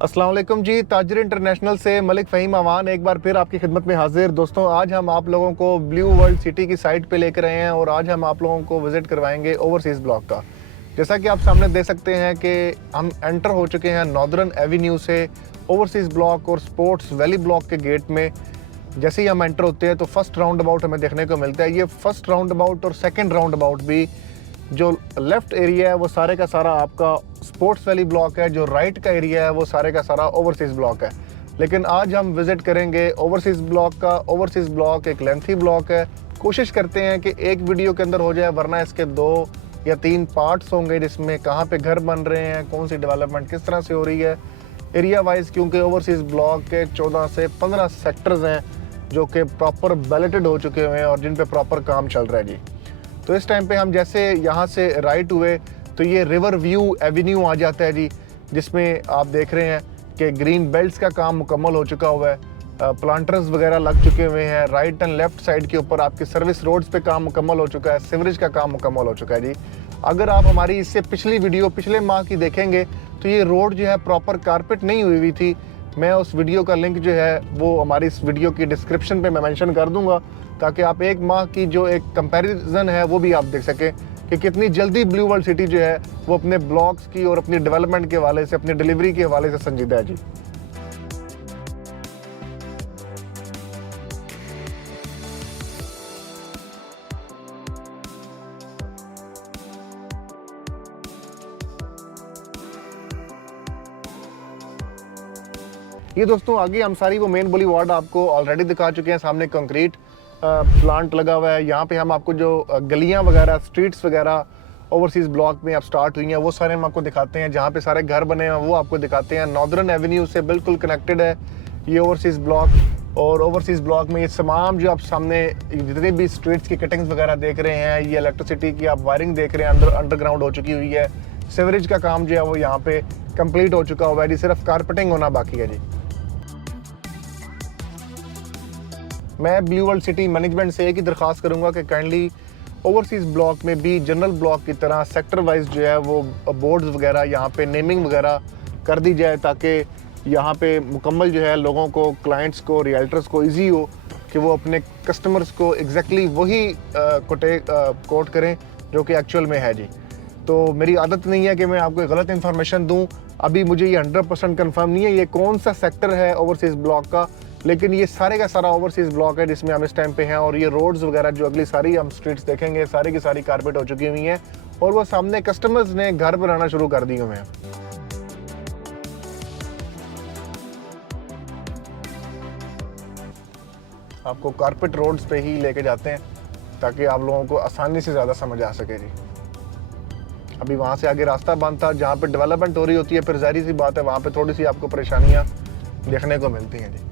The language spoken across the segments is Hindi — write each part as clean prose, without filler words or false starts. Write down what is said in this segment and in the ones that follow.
अस्सलाम वालेकुम जी, ताजर इंटरनेशनल से मलिक फ़हीम अवान एक बार फिर आपकी खिदमत में हाजिर। दोस्तों, आज हम आप लोगों को ब्लू वर्ल्ड सिटी की साइट पे लेकर आए हैं और आज हम आप लोगों को विज़िट करवाएंगे ओवरसीज़ ब्लॉक का। जैसा कि आप सामने देख सकते हैं कि हम एंटर हो चुके हैं नॉर्दर्न एवेन्यू से ओवरसीज़ ब्लॉक और स्पोर्ट्स वैली ब्लॉक के गेट में। जैसे ही हम एंटर होते हैं तो फर्स्ट राउंड अबाउट हमें देखने को मिलता है। ये फर्स्ट राउंड अबाउट और सेकेंड राउंड अबाउट भी, जो लेफ़्ट एरिया है वो सारे का सारा आपका स्पोर्ट्स वैली ब्लॉक है, जो राइट का एरिया है वो सारे का सारा ओवरसीज़ ब्लॉक है। लेकिन आज हम विज़िट करेंगे ओवरसीज़ ब्लॉक का। ओवरसीज़ ब्लॉक एक लेंथी ब्लॉक है, कोशिश करते हैं कि एक वीडियो के अंदर हो जाए, वरना इसके 2 या 3 पार्ट्स होंगे जिसमें कहाँ पे घर बन रहे हैं, कौन सी डेवलपमेंट किस तरह से हो रही है एरिया वाइज, क्योंकि ओवरसीज़ ब्लॉक के 14 से 15 सेक्टर्स हैं जो कि प्रॉपर बैलेटेड हो चुके हुए हैं और जिन पे प्रॉपर काम चल रहा है जी। तो इस टाइम पे हम जैसे यहाँ से राइट हुए तो ये रिवर व्यू एवेन्यू आ जाता है जी, जिसमें आप देख रहे हैं कि ग्रीन बेल्ट्स का काम मुकम्मल हो चुका हुआ है, प्लांटर्स वगैरह लग चुके हुए हैं। राइट एंड लेफ्ट साइड के ऊपर आपकी सर्विस रोड्स पे काम मुकम्मल हो चुका है, सीवरेज का काम मुकम्मल हो चुका है जी। अगर आप हमारी इससे पिछली वीडियो पिछले माह की देखेंगे तो ये रोड जो है प्रॉपर कारपेट नहीं हुई हुई थी। मैं उस वीडियो का लिंक जो है वो हमारी इस वीडियो की डिस्क्रिप्शन पे मैं मेंशन कर दूंगा, ताकि आप एक माह की जो एक कंपैरिजन है वो भी आप देख सकें कि कितनी जल्दी ब्लू वर्ल्ड सिटी जो है वो अपने ब्लॉक्स की और अपनी डेवलपमेंट के हवाले से, अपनी डिलीवरी के हवाले से संजीदा है जी। ये दोस्तों आगे हम सारी वो मेन बुली वार्ड आपको ऑलरेडी दिखा चुके हैं। सामने कंक्रीट प्लांट लगा हुआ है। यहाँ पे हम आपको जो गलियाँ वगैरह, स्ट्रीट्स वगैरह ओवरसीज़ ब्लॉक में अब स्टार्ट हुई हैं वो सारे हम आपको दिखाते हैं। जहाँ पे सारे घर बने हैं वो आपको दिखाते हैं। नॉर्दर्न एवेन्यू से बिल्कुल कनेक्टेड है ये ओवरसीज़ ब्लॉक। और ओवरसीज़ ब्लॉक में ये तमाम जो आप सामने जितने भी स्ट्रीट्स की कटिंग्स वगैरह देख रहे हैं, ये इलेक्ट्रिसिटी की आप वायरिंग देख रहे हैं, अंडरग्राउंड हो चुकी हुई है। सीवरेज का काम जो है वो यहाँ पे कंप्लीट हो चुका हुआ है जी, सिर्फ कारपेटिंग होना बाकी है जी। मैं ब्लू वर्ल्ड सिटी मैनेजमेंट से एक ही दरख्वास्त करूंगा कि काइंडली ओवरसीज़ ब्लॉक में भी जनरल ब्लॉक की तरह सेक्टर वाइज जो है वो बोर्ड्स वगैरह यहाँ पे नेमिंग वगैरह कर दी जाए, ताकि यहाँ पे मुकम्मल जो है लोगों को, क्लाइंट्स को, रियल्टर्स को इजी हो कि वो अपने कस्टमर्स को एग्जैक्टली वही कोट करें जो कि एक्चुअल में है जी। तो मेरी आदत नहीं है कि मैं आपको गलत इन्फॉर्मेशन दूँ। अभी मुझे ये 100% कन्फर्म नहीं है ये कौन सा सेक्टर है ओवरसीज़ ब्लॉक का, लेकिन ये सारे का सारा ओवरसीज़ ब्लॉक है जिसमें हम इस टाइम पे हैं। और ये रोड्स वगैरह जो अगली सारी हम स्ट्रीट्स देखेंगे सारी की सारी कारपेट हो चुकी हुई हैं और वो सामने कस्टमर्स ने घर बनाना शुरू कर दिए हुए हैं। आपको कारपेट रोड्स पे ही लेके जाते हैं ताकि आप लोगों को आसानी से ज़्यादा समझ आ सके जी। अभी वहाँ से आगे रास्ता बंद था, जहाँ पे डेवलपमेंट हो रही होती है फिर जाहिर सी बात है वहाँ पे थोड़ी सी आपको परेशानियाँ देखने को मिलती हैं जी।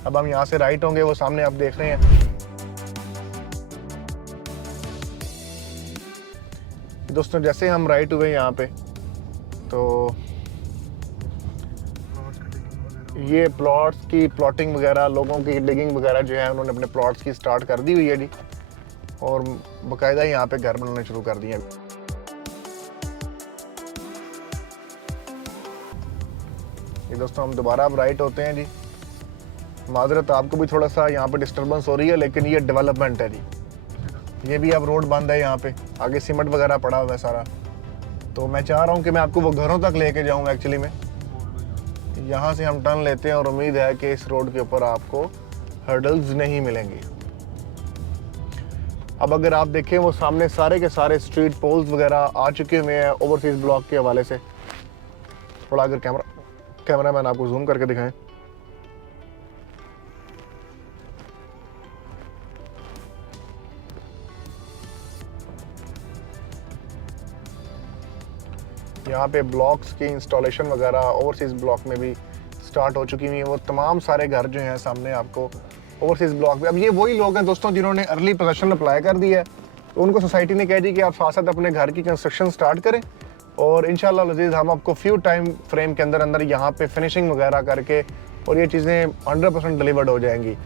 अब हम यहाँ से राइट होंगे, वो सामने आप देख रहे हैं दोस्तों। जैसे हम राइट हुए यहाँ पे तो ये प्लॉट्स की प्लॉटिंग वगैरह, लोगों की डिगिंग वगैरह जो है उन्होंने अपने प्लॉट्स की स्टार्ट कर दी हुई है जी, और बाकायदा यहाँ पे घर बनाने शुरू कर दिए। ये दोस्तों हम दोबारा अब राइट होते हैं जी। माजरत आपको भी थोड़ा सा यहाँ पे डिस्टर्बेंस हो रही है, लेकिन ये डेवलपमेंट है जी। ये भी अब रोड बंद है, यहाँ पे आगे सीमेंट वगैरह पड़ा हुआ है सारा। तो मैं चाह रहा हूँ कि मैं आपको वो घरों तक लेके जाऊँ। एक्चुअली में यहाँ से हम टर्न लेते हैं और उम्मीद है कि इस रोड के ऊपर आपको हर्डल्स नहीं मिलेंगी। अब अगर आप देखें वो सामने सारे के सारे स्ट्रीट पोल्स वगैरह आ चुके हुए हैं ओवरसीज़ ब्लॉक के हवाले से। थोड़ा अगर कैमरा मैन आपको जूम करके दिखाएं। यहाँ पे ब्लॉक्स की इंस्टॉलेशन वगैरह ओवरसीज़ ब्लॉक में भी स्टार्ट हो चुकी हुई है। वो तमाम सारे घर जो हैं सामने आपको ओवरसीज़ ब्लॉक में। अब ये वही लोग हैं दोस्तों जिन्होंने अर्ली पोजेसन अप्लाई कर दिया है, तो उनको सोसाइटी ने कह दी कि आप साथ साथ अपने घर की कंस्ट्रक्शन स्टार्ट करें और इंशाल्लाह अज़ीज़ हम आपको फ्यू टाइम फ्रेम के अंदर अंदर यहाँ पे फिनिशिंग वगैरह करके और ये चीज़ें 100% डिलीवर्ड हो जाएंगी।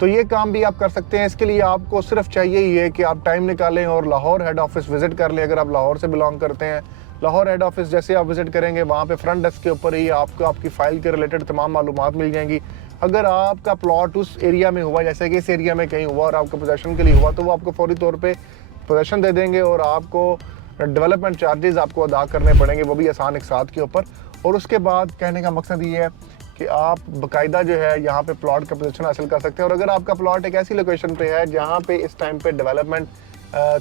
तो ये काम भी आप कर सकते हैं। इसके लिए आपको सिर्फ चाहिए ये कि आप टाइम निकालें और लाहौर हेड ऑफिस विज़िट कर लें। अगर आप लाहौर से बिलोंग करते हैं लाहौर हेड ऑफिस जैसे आप विजिट करेंगे वहाँ पे फ्रंट डेस्क के ऊपर ही आपको आपकी फ़ाइल के रिलेटेड तमाम मालूमात मिल जाएंगी। अगर आपका प्लॉट उस एरिया में हुआ, जैसे कि इस एरिया में कहीं हुआ और आपको पोजेसन के लिए हुआ, तो वो आपको फौरी तौर पे पोजेसन दे देंगे और आपको डेवलपमेंट चार्जेस आपको अदा करने पड़ेंगे, वो भी आसान एक साथ के ऊपर। और उसके बाद कहने का मकसद ये है कि आप बाकायदा जो है यहाँ पे प्लॉट का पोजीशन हासिल कर सकते हैं। और अगर आपका प्लॉट एक ऐसी लोकेशन पे है जहाँ पे इस टाइम पे डेवलपमेंट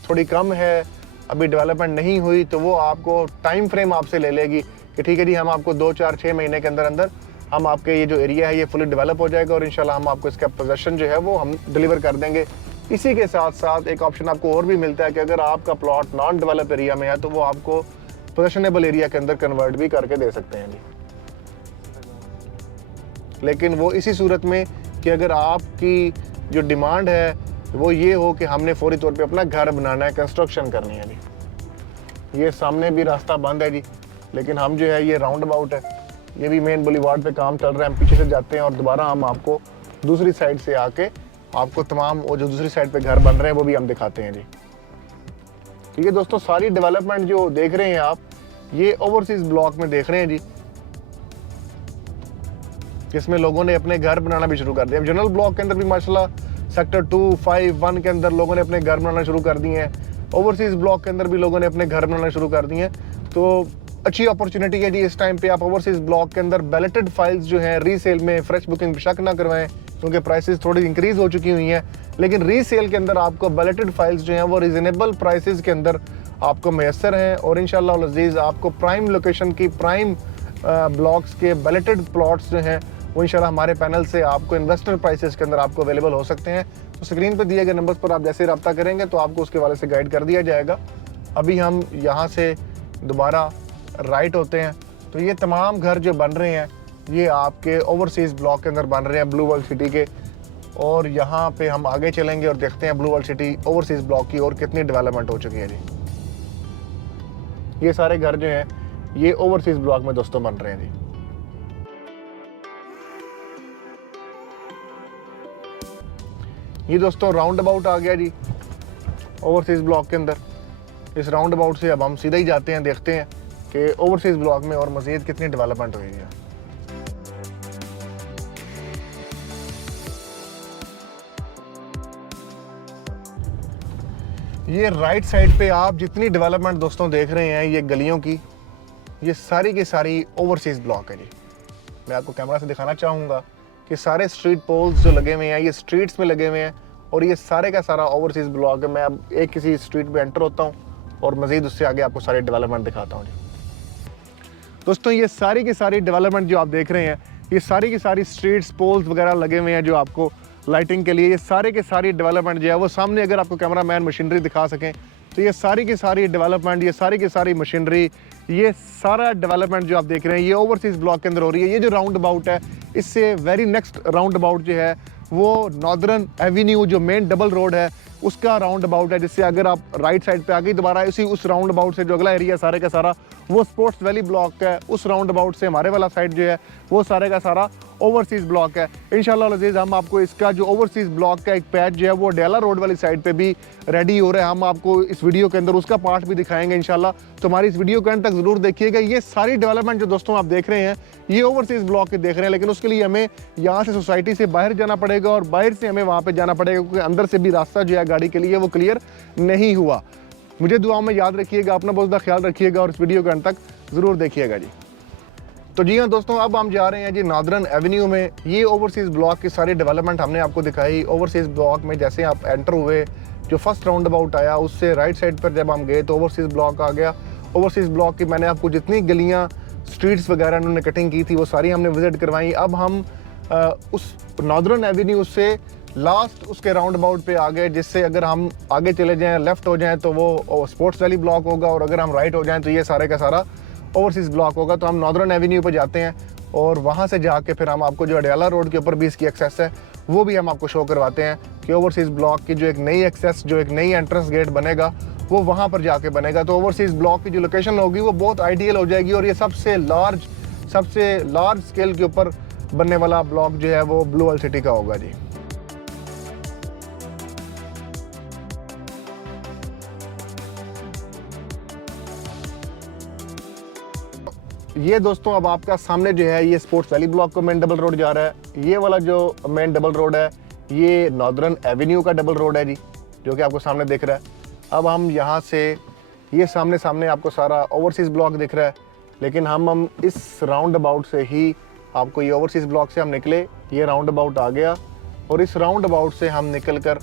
थोड़ी कम है, अभी डेवलपमेंट नहीं हुई, तो वो आपको टाइम फ्रेम आपसे ले लेगी कि ठीक है जी, हम आपको 2, 4, 6 महीने के अंदर अंदर हम आपके ये जो एरिया है ये फुली डेवलप हो जाएगा और इंशाल्लाह हम आपको इसका पोजीशन जो है वो हम डिलीवर कर देंगे। इसी के साथ साथ एक ऑप्शन आपको और भी मिलता है कि अगर आपका प्लॉट नॉन डेवलप एरिया में है तो वो आपको पोजेशनेबल एरिया के अंदर कन्वर्ट भी करके दे सकते हैं जी। लेकिन वो इसी सूरत में कि अगर आपकी जो डिमांड है वो ये हो कि हमने फौरी तौर पे अपना घर बनाना है, कंस्ट्रक्शन करनी है जी। ये सामने भी रास्ता बंद है जी, लेकिन हम जो है ये राउंड अबाउट है, ये भी मेन बुलेवार्ड पे काम चल रहा है, हम पीछे से जाते हैं और दोबारा हम आपको दूसरी साइड से आके आपको तमाम वो जो दूसरी साइड पे घर बन रहे हैं वो भी हम दिखाते हैं जी। ठीक है दोस्तों, सारी डेवलपमेंट जो देख रहे हैं आप ये ओवरसीज ब्लॉक में देख रहे हैं जी, जिसमें लोगों ने अपने घर बनाना भी शुरू कर दिया। जनरल ब्लॉक के अंदर भी माशाल्लाह सेक्टर 2, 5, 1 के अंदर लोगों ने अपने घर बनाना शुरू कर दिए हैं। ओवरसीज ब्लॉक के अंदर भी लोगों ने अपने घर बनाना शुरू कर दिए हैं। तो अच्छी अपॉर्चुनिटी है जी इस टाइम पे आप ओवरसीज ब्लॉक के अंदर बैलेटेड फाइल्स जो हैं रीसेल में फ्रेश बुकिंग बेशक ना करवाएं, क्योंकि प्राइसेस थोड़ी इंक्रीज हो चुकी हुई हैं, लेकिन रीसेल के अंदर आपको बैलेटेड फाइल्स जो हैं वो रीजनेबल प्राइसेस के अंदर आपको मैसर हैं। और इंशाल्लाह अज़ीज़ आपको प्राइम लोकेशन की प्राइम ब्लॉक्स के बैलेटेड प्लॉट्स जो हैं वो इंशाल्लाह हमारे पैनल से आपको इन्वेस्टर प्राइसेस के अंदर आपको अवेलेबल हो सकते हैं। तो स्क्रीन पर दिए गए नंबर्स पर आप जैसे रब्ता करेंगे तो आपको उसके वाले से गाइड कर दिया जाएगा। अभी हम यहाँ से दोबारा राइट होते हैं तो ये तमाम घर जो बन रहे हैं ये आपके ओवरसीज़ ब्लॉक के अंदर बन रहे हैं ब्लू वर्ल्ड सिटी के। और यहाँ पे हम आगे चलेंगे और देखते हैं blue world city overseas block की और कितनी डेवलपमेंट हो चुकी है जी। ये सारे घर जो हैं ये ओवरसीज़ ब्लॉक में दोस्तों बन रहे हैं जी। ये दोस्तों राउंड अबाउट आ गया जी ओवरसीज़ ब्लॉक के अंदर। इस राउंड अबाउट से अब हम सीधा ही जाते हैं, देखते हैं कि ओवरसीज़ ब्लॉक में और मज़ीद कितनी डेवलपमेंट हुई है। ये राइट साइड पे आप जितनी डेवलपमेंट दोस्तों देख रहे हैं ये गलियों की, ये सारी की सारी ओवरसीज़ ब्लॉक है जी। मैं आपको कैमरा से दिखाना चाहूँगा कि सारे स्ट्रीट पोल्स जो लगे हुए हैं ये स्ट्रीट्स में लगे हुए हैं और ये सारे का सारा ओवरसीज़ ब्लॉक है। मैं अब एक किसी स्ट्रीट पे एंटर होता हूँ और मज़ीद उससे आगे आपको सारी डेवलपमेंट दिखाता हूँ जी। दोस्तों ये सारी की सारी डेवलपमेंट जो आप देख रहे हैं ये सारी की सारी स्ट्रीट्स पोल्स वगैरह लगे हुए हैं जो आपको लाइटिंग के लिए, ये सारे के सारी डेवलपमेंट जो है वो सामने अगर आपको कैमरा मैन मशीनरी दिखा सकें तो ये सारी की सारी डेवलपमेंट, ये सारी की सारी मशीनरी, ये सारा डेवलपमेंट जो आप देख रहे हैं ये ओवरसीज़ ब्लॉक के अंदर हो रही है। ये जो राउंड अबाउट है इससे वेरी नेक्स्ट राउंड अबाउट जो है वो नॉर्दर्न एवेन्यू जो मेन डबल रोड है उसका राउंड अबाउट है, जिससे अगर आप राइट साइड पे आगे दोबारा इसी उस राउंड अबाउट से जो अगला एरिया सारे का सारा वो स्पोर्ट्स वैली ब्लॉक है, उस राउंड अबाउट से हमारे वाला साइड जो है वो सारे का सारा ओवरसीज़ ब्लॉक है। इंशाल्लाह अज़ीज़ हम आपको इसका जो ओवरसीज़ ब्लॉक का एक पैच जो है वो डेला रोड वाली साइड पे भी रेडी हो रहा है, हम आपको इस वीडियो के अंदर उसका पार्ट भी दिखाएंगे इंशाल्लाह। तो हमारी इस वीडियो के अंत तक ज़रूर देखिएगा। ये सारी डेवलपमेंट जो दोस्तों आप देख रहे हैं ये ओवरसीज़ ब्लॉक के देख रहे हैं, लेकिन उसके लिए हमें यहाँ से सोसाइटी से बाहर जाना पड़ेगा और बाहर से हमें वहाँ पर जाना पड़ेगा, क्योंकि अंदर से भी रास्ता जो है गाड़ी के लिए वो क्लियर नहीं हुआ। मुझे दुआ में याद रखिएगा, अपना बहुत ज़्यादा ख्याल रखिएगा और इस वीडियो के अंत तक ज़रूर देखिएगा जी। तो जी हाँ दोस्तों, अब हम जा रहे हैं जी नॉर्दर्न एवेन्यू में। ये ओवरसीज़ ब्लॉक की सारी डेवलपमेंट हमने आपको दिखाई। ओवरसीज़ ब्लॉक में जैसे आप एंटर हुए, जो फर्स्ट राउंड अबाउट आया उससे राइट साइड पर जब हम गए तो ओवरसीज़ ब्लॉक आ गया। ओवरसीज़ ब्लॉक की मैंने आपको जितनी गलियाँ, स्ट्रीट्स वगैरह उन्होंने कटिंग की थी वो सारी हमने विज़िट करवाई। अब हम उस नॉर्दर्न एवेन्यू से लास्ट उसके राउंड अबाउट पे आ गए, जिससे अगर हम आगे चले जाएँ, लेफ़्ट हो जाएँ तो वो स्पोर्ट्स वैली ब्लॉक होगा और अगर हम राइट हो जाएँ तो ये सारे का सारा ओवरसीज़ ब्लॉक होगा। तो हम नॉर्दर्न एवेन्यू पे जाते हैं और वहाँ से जाके फिर हम आपको जो अडयाला रोड के ऊपर भी इसकी एक्सेस है वो भी हम आपको शो करवाते हैं कि ओवरसीज़ ब्लॉक की जो एक नई एक्सेस, जो एक नई एंट्रेंस गेट बनेगा वो वहाँ पर जाके बनेगा। तो ओवरसीज़ ब्लॉक की जो लोकेशन होगी वो बहुत आइडियल हो जाएगी और ये सबसे लार्ज स्केल के ऊपर बनने वाला ब्लॉक जो है वो ब्लू वर्ल्ड सिटी का होगा जी। ये दोस्तों अब आपका सामने जो है ये स्पोर्ट्स वैली ब्लॉक का मेन डबल रोड जा रहा है। ये वाला जो मेन डबल रोड है ये नॉर्दर्न एवेन्यू का डबल रोड है जी, जो कि आपको सामने दिख रहा है। अब हम यहाँ से ये सामने आपको सारा ओवरसीज़ ब्लॉक दिख रहा है, लेकिन हम इस राउंड अबाउट से ही आपको ये ओवरसीज़ ब्लॉक से हम निकले, ये राउंड अबाउट आ गया और इस राउंड अबाउट से हम निकल कर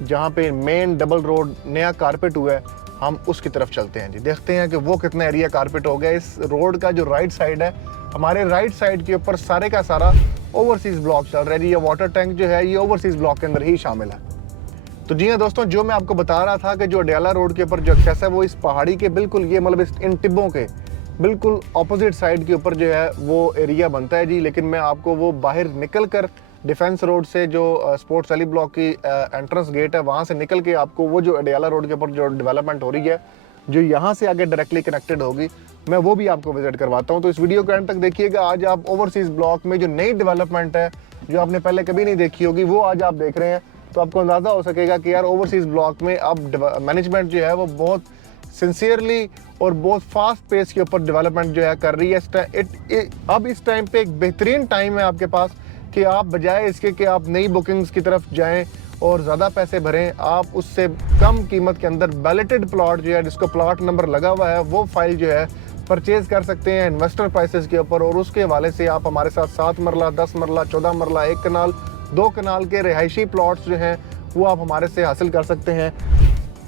जहाँ पे मेन डबल रोड नया कारपेट हुआ है हम उसकी तरफ चलते हैं जी। देखते हैं कि वो कितना एरिया कारपेट हो गया। इस रोड का जो राइट साइड है, हमारे राइट साइड के ऊपर सारे का सारा ओवरसीज़ ब्लॉक चल रहा है जी। ये वाटर टैंक जो है ये ओवरसीज़ ब्लॉक के अंदर ही शामिल है। तो जी हाँ दोस्तों, जो मैं आपको बता रहा था कि जो अडयाला रोड के ऊपर जो एक्सेस है वो इस पहाड़ी के बिल्कुल ये मतलब इन टिब्बों के बिल्कुल ऑपोजिट साइड के ऊपर जो है वो एरिया बनता है जी। लेकिन मैं आपको वो बाहर निकल कर डिफेंस रोड से जो स्पोर्ट्स वैली ब्लॉक की एंट्रेंस गेट है वहाँ से निकल के आपको वो जो अडयाला रोड के ऊपर जो डेवलपमेंट हो रही है जो यहाँ से आगे डायरेक्टली कनेक्टेड होगी, मैं वो भी आपको विजिट करवाता हूँ। तो इस वीडियो के एंड तक देखिएगा। आज आप ओवरसीज़ ब्लॉक में जो नई डेवलपमेंट है जो आपने पहले कभी नहीं देखी होगी वो आज आप देख रहे हैं, तो आपको अंदाज़ा हो सकेगा कि यार ओवरसीज़ ब्लॉक में अब मैनेजमेंट जो है वो बहुत सिंसियरली और बहुत फास्ट पेस के ऊपर डेवलपमेंट जो है कर रही है। अब इस टाइम पे एक बेहतरीन टाइम है आपके पास कि आप बजाय इसके कि आप नई बुकिंग्स की तरफ जाएं और ज़्यादा पैसे भरें, आप उससे कम कीमत के अंदर बैलेटेड प्लॉट जो है जिसको प्लॉट नंबर लगा हुआ है वो फाइल जो है परचेज़ कर सकते हैं इन्वेस्टर प्राइसेस के ऊपर। और उसके हवाले से आप हमारे साथ 7 मरला, 10 मरला, 14 मरला, 1 कनाल, 2 कनाल के रिहायशी प्लॉट्स जो हैं वो आप हमारे से हासिल कर सकते हैं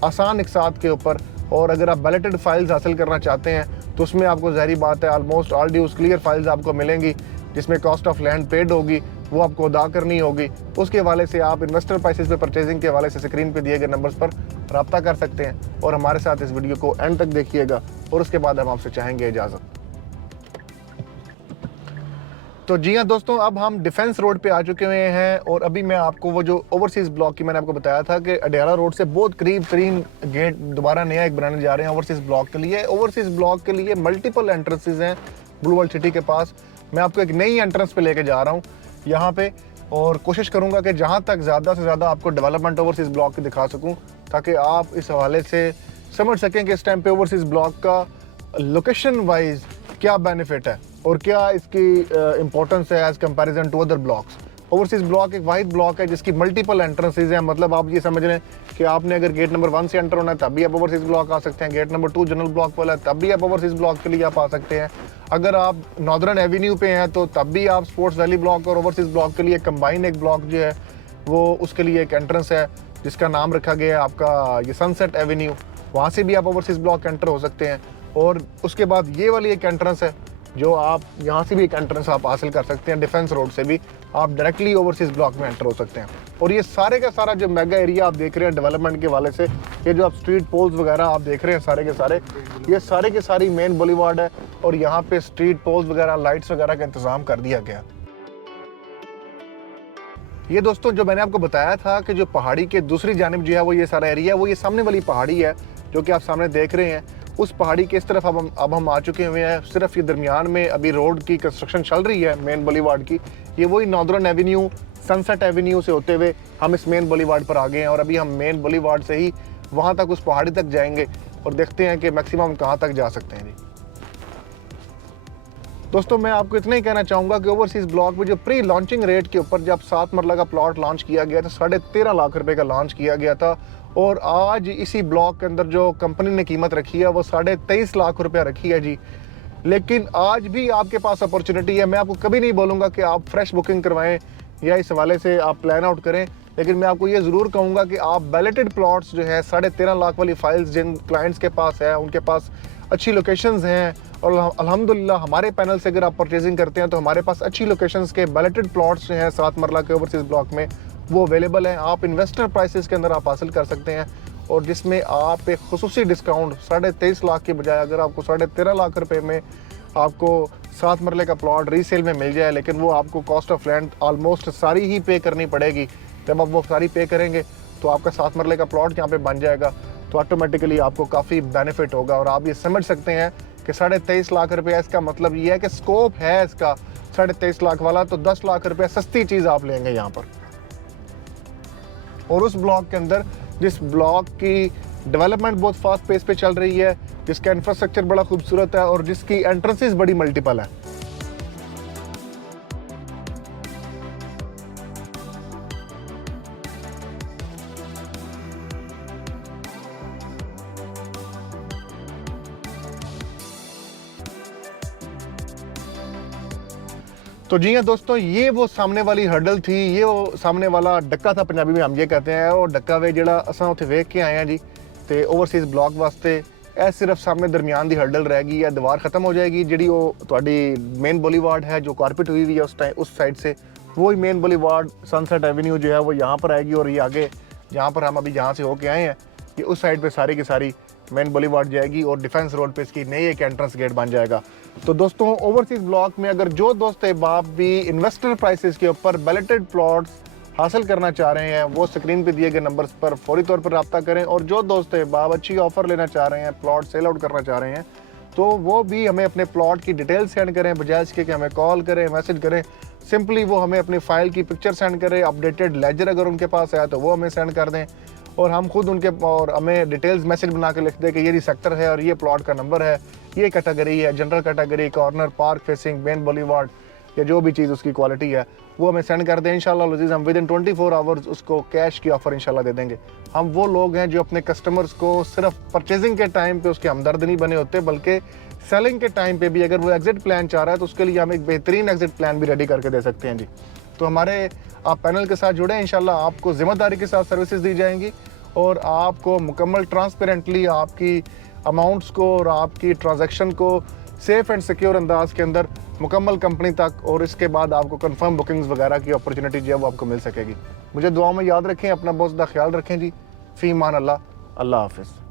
आसान इकसात के ऊपर। और अगर आप बैलेटेड फाइल्स हासिल करना चाहते हैं तो उसमें आपको ज़ाहिर बात है almost all dues clear files आपको मिलेंगी जिसमें कॉस्ट ऑफ लैंड पेड होगी, वो आपको अदा करनी होगी। उसके हवाले से आप इन्वेस्टर प्राइसेस पे परचेजिंग के हवाले से स्क्रीन पे दिए गए नंबर्स पर रब्ता कर सकते हैं। और हमारे साथ इस वीडियो को एंड तक देखिएगा और उसके बाद हम आपसे चाहेंगे इजाज़त। तो जी हाँ दोस्तों, अब हम डिफेंस रोड पे आ चुके हुए हैं और अभी मैं आपको वो जो ओवरसीज़ ब्लॉक की मैंने आपको बताया था कि अडयाला रोड से बहुत करीब तरीन गेट दोबारा नया एक बनाने जा रहे हैं ओवरसीज़ ब्लॉक के लिए। ओवरसीज़ ब्लॉक के लिए मल्टीपल एंट्रेंसेज हैं ब्लू वर्ल्ड सिटी के पास। मैं आपको एक नई एंट्रेंस पे लेके जा रहा हूँ यहाँ पे और कोशिश करूँगा कि जहाँ तक ज़्यादा से ज़्यादा आपको डेवलपमेंट ओवरसीज़ ब्लॉक की दिखा सकूँ ताकि आप इस हवाले से समझ सकें कि इस टाइम पे ओवरसीज़ ब्लॉक का लोकेशन वाइज क्या बेनिफिट है और क्या इसकी इंपॉर्टेंस है as comparison to other blocks. Overseas block एक वाहिद ब्लॉक है जिसकी मल्टीपल एंट्रेंसेज हैं। मतलब आप ये समझ रहे हैं कि आपने अगर गेट नंबर 1 से एंटर होना है तब भी आप ओवरसीज़ ब्लॉक आ सकते हैं, गेट नंबर 2 जनरल ब्लॉक वाला है तब भी आप ओवरसीज़ ब्लॉक के लिए आप आ सकते हैं। अगर आप नॉर्दर्न एवेन्यू पे हैं तो तब भी आप स्पोर्ट्स वैली ब्लॉक और ओवरसीज़ ब्लॉक के लिए कंबाइन एक ब्लॉक जो है वो उसके लिए एक एंट्रेंस है जिसका नाम रखा गया है आपका ये सनसेट एवेन्यू, वहाँ से भी आप ओवरसीज़ ब्लॉक एंटर हो सकते हैं। और उसके बाद ये वाली एक एंट्रेंस है जो आप यहाँ से भी एक एंट्रेंस आप हासिल कर सकते हैं, डिफेंस रोड से भी आप डायरेक्टली ओवरसीज़ ब्लॉक में एंटर हो सकते हैं। और ये सारे का सारा जो मेगा एरिया आप देख रहे हैं डेवलपमेंट के वाले से, ये जो आप स्ट्रीट पोल्स वगैरह आप देख रहे हैं सारे के सारे, ये सारे के सारी मेन बुलेवार्ड है और यहाँ पे स्ट्रीट पोल्स वगैरह लाइट्स वगैरह का इंतज़ाम कर दिया गया। ये दोस्तों जो मैंने आपको बताया था कि जो पहाड़ी के दूसरी जानिब जो है वो ये सारा एरिया है, वो ये सामने वाली पहाड़ी है जो कि आप सामने देख रहे हैं। उस पहाड़ी के इस तरफ अब हम आ चुके हुए हैं। सिर्फ ये दरमियान में अभी रोड की कंस्ट्रक्शन चल रही है मेन बुलेवार्ड की। ये वही नॉर्दर्न एवेन्यू सनसेट एवेन्यू से होते हुए हम इस मेन बुलेवार्ड पर आ गए हैं और अभी हम मेन बुलेवार्ड से ही वहाँ तक उस पहाड़ी तक जाएंगे और देखते हैं कि मैक्सिमम कहाँ तक जा सकते हैं जी। दोस्तों मैं आपको इतना ही कहना चाहूँगा कि ओवरसीज़ ब्लॉक में जो प्री लॉन्चिंग रेट के ऊपर जब 7 मरला का प्लॉट लॉन्च किया गया था 13.5 लाख रुपए का लॉन्च किया गया था और आज इसी ब्लॉक के अंदर जो कंपनी ने कीमत रखी है वो 23.5 लाख रुपया रखी है जी। लेकिन आज भी आपके पास अपॉर्चुनिटी है। मैं आपको कभी नहीं बोलूँगा कि आप फ्रेश बुकिंग करवाएं या इस हवाले से आप प्लान आउट करें, लेकिन मैं आपको ये ज़रूर कहूँगा कि आप बैलेटेड प्लॉट्स जो है 13.5 लाख वाली फाइल्स जिन क्लाइंट्स के पास है उनके पास अच्छी लोकेशंस हैं और अल्हम्दुलिल्लाह हमारे पैनल से अगर आप परचेजिंग करते हैं तो हमारे पास अच्छी लोकेशंस के बैलेटेड प्लॉट्स जो हैं 7 मरला के ओवरसीज़ ब्लॉक में वो अवेलेबल हैं। आप इन्वेस्टर प्राइसेस के अंदर आप हासिल कर सकते हैं और जिसमें आप एक खुसूसी डिस्काउंट 23.5 लाख के बजाय अगर आपको 13.5 लाख रुपए में आपको 7 मरले का प्लॉट रीसेल में मिल जाए, लेकिन वो आपको कॉस्ट ऑफ लैंड ऑलमोस्ट सारी ही पे करनी पड़ेगी। जब आप वो सारी पे करेंगे तो आपका 7 मरले का प्लॉट यहाँ पे बन जाएगा तो ऑटोमेटिकली आपको काफ़ी बेनिफिट होगा। और आप ये समझ सकते हैं कि 23.5 लाख रुपया, इसका मतलब ये है कि स्कोप है इसका 23.5 लाख वाला, तो 10 लाख रुपया सस्ती चीज़ आप लेंगे यहाँ पर। और उस ब्लॉक के अंदर जिस ब्लॉक की डेवलपमेंट बहुत फास्ट पेस पे चल रही है जिसका इंफ्रास्ट्रक्चर बड़ा खूबसूरत है और जिसकी एंट्रेंसेस बड़ी मल्टीपल है। तो जी हाँ दोस्तों, ये वो सामने वाली हर्डल थी, ये वो सामने वाला डक्का था, पंजाबी में हम ये कहते हैं। और डक्का वे जिहड़ा असां उत्थे वेख के आए हैं जी, तो ओवरसीज़ ब्लॉक वास्ते ਇਹ सिर्फ सामने दरमियान दी हर्डल रह गई है, दीवार ख़त्म हो जाएगी। जी वो तुहाडी मेन बोलीवार्ड है जो कारपेट हुई हुई है उस साइड से, वो ही मेन बोलीवार्ड सनसेट एवेन्यू जो है वो यहाँ पर आएगी। और ये आगे जहाँ पर हम अभी जहाँ से होके आए हैं, ये उस साइड पे सारी की सारी मेन बोलीवार्ड जाएगी और डिफेंस रोड पे इसकी नई एक एंट्रेंस गेट बन जाएगा। तो दोस्तों, ओवरसीज़ ब्लॉक में अगर जो दोस्त बाप भी इन्वेस्टर प्राइसेस के ऊपर बैलेटेड प्लॉट्स हासिल करना चाह रहे हैं, वो स्क्रीन पे दिए गए नंबर्स पर फौरी तौर पर रब्ता करें। और जो दोस्त बाप अच्छी ऑफ़र लेना चाह रहे हैं, प्लॉट सेल आउट करना चाह रहे हैं, तो वो भी हमें अपने प्लॉट की डिटेल सेंड करें, बजाय इसके कि हमें कॉल करें, मैसेज करें। सिंपली वो हमें अपनी फ़ाइल की पिक्चर सेंड करें, अपडेटेड लेजर अगर उनके पास है तो वो हमें सेंड कर दें, और हम खुद उनके और हमें डिटेल्स मैसेज बना के लिख दें कि ये सेक्टर है और ये प्लॉट का नंबर है, ये कैटेगरी है, general category, corner, park facing, main boulevard, या जो भी चीज़ उसकी क्वालिटी है वो हमें सेंड कर दें। इंशाल्लाह अज़ीज़ हम विदिन 24 आवर्स उसको कैश की ऑफ़र इंशाल्लाह दे देंगे। हम वो लोग हैं जो अपने कस्टमर्स को सिर्फ परचेजिंग के टाइम पे उसके हमदर्द नहीं बने होते, बल्कि सेलिंग के टाइम पे भी अगर वो एग्जिट प्लान चाह रहा है तो उसके लिए हम एक बेहतरीन एग्जिट प्लान भी रेडी करके दे सकते हैं जी। तो हमारे आप पैनल के साथ जुड़े, इंशाल्लाह आपको ज़िम्मेदारी के साथ सर्विसेज दी जाएंगी और आपको मुकम्मल ट्रांसपेरेंटली आपकी अमाउंट्स को और आपकी ट्रांजैक्शन को सेफ़ एंड सिक्योर अंदाज के अंदर मुकम्मल कंपनी तक, और इसके बाद आपको कंफर्म बुकिंग्स वगैरह की अपॉर्चुनिटी जो है वो आपको मिल सकेगी। मुझे दुआ में याद रखें, अपना बहुत ज़्यादा ख्याल रखें जी। फ़ी मान अल्लाह, अल्लाह हाफ़िज़।